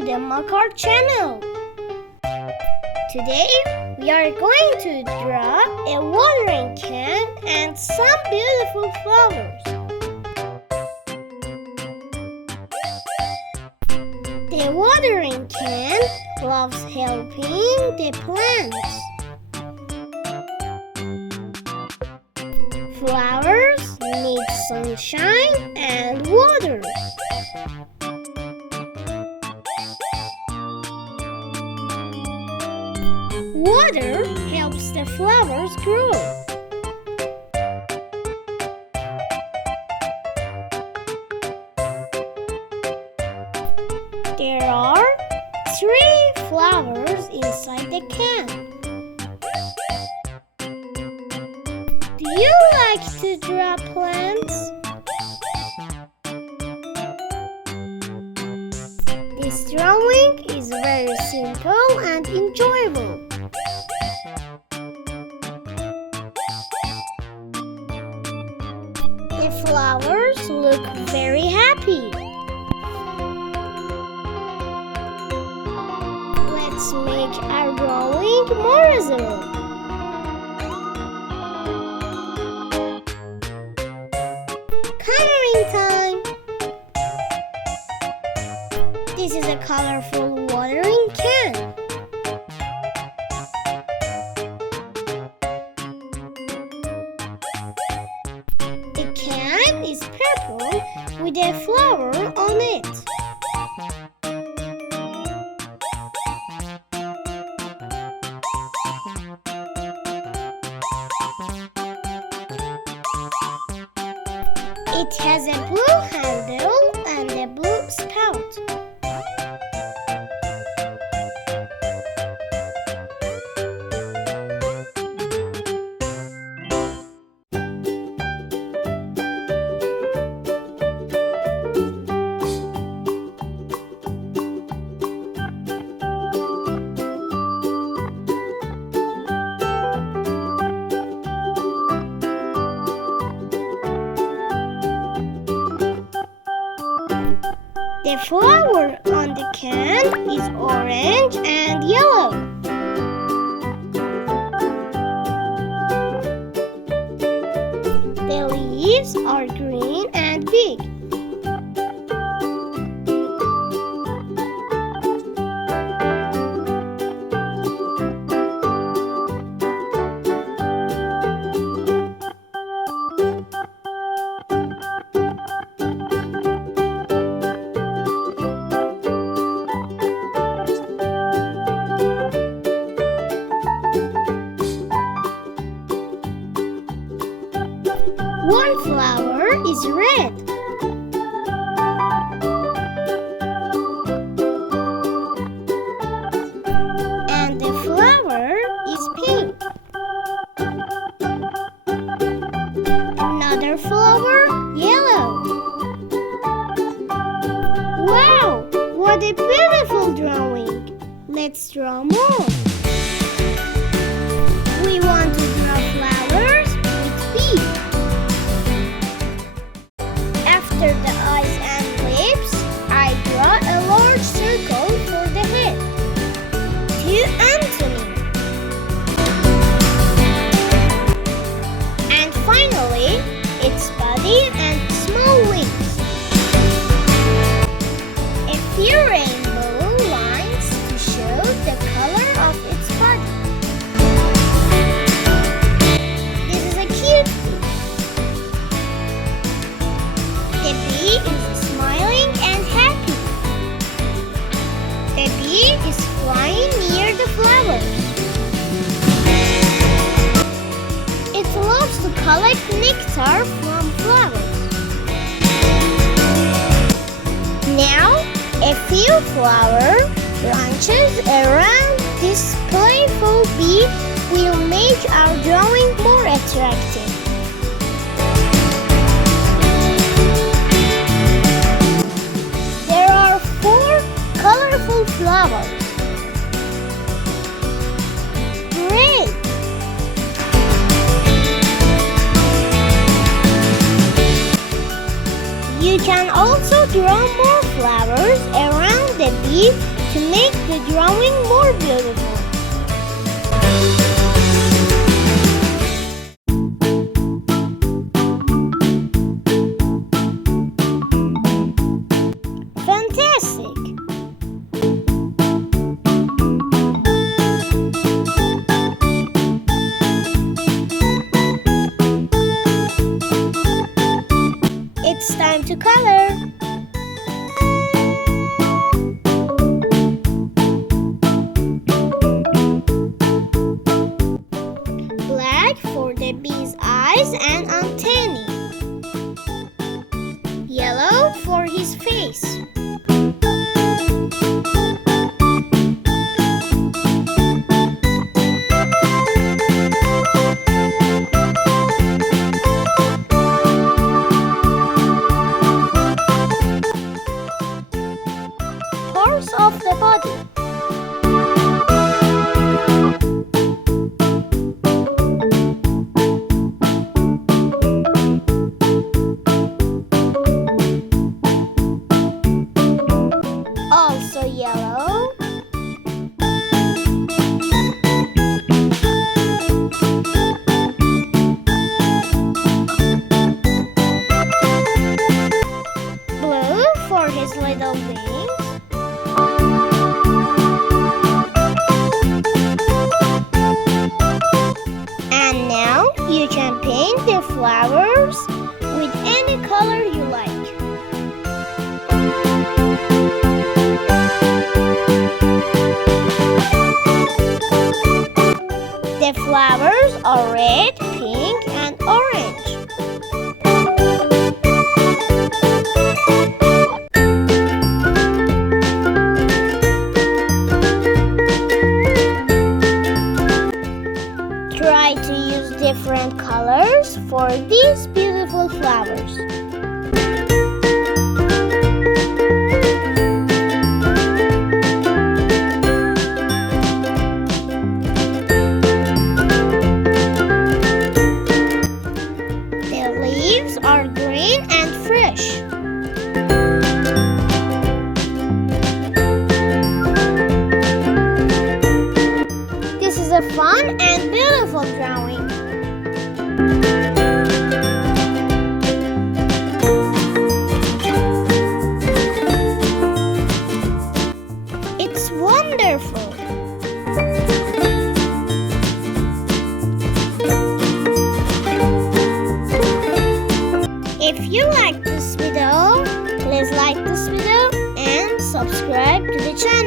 to the Maak channel. Today we are going to draw a watering can and some beautiful flowers. The watering can loves helping the plants. Flowers need sunshine and water. Water helps the flowers grow. There are 3 flowers inside the can. Do you like to draw plants? This drawing is very simple and enjoyable. The flowers look very happy. Let's make our drawing more reasonable. Coloring time! This is a colorful watering can. The can is purple with a flower on it. It has a blue handle and a blue spout. The flower on the can is orange and yellow. The leaves are green and big. One flower is red. And the flower is pink. Another flower, yellow. Wow, what a beautiful drawing! Let's draw more. We want to draw flowers with bees. After the eyes and lips, I draw a large circle for the head. To Anthony. And finally, its body and small wings. A few rainbow lines to show the color of its body. This is a cute bee. The bee is smiling and happy. The bee is flying near the flowers. It loves to collect nectar from flowers. Now, a few flower branches around this playful bee will make our drawing more attractive. There are 4 colorful flowers. Great! You can also draw more flowers around the bead to make the drawing more beautiful. Fantastic! It's time to color. Black for the bee's eyes and antennae. Yellow for his face. Parts of the body. Also yellow. Blue for his little wings. And now you can paint the flowers with any color you like. The flowers are red, pink, and orange. Try to use different colors for these beautiful flowers. The leaves are green and fresh. This is a fun and beautiful drawing. It's wonderful. If you like this video, please like this video and subscribe to the channel.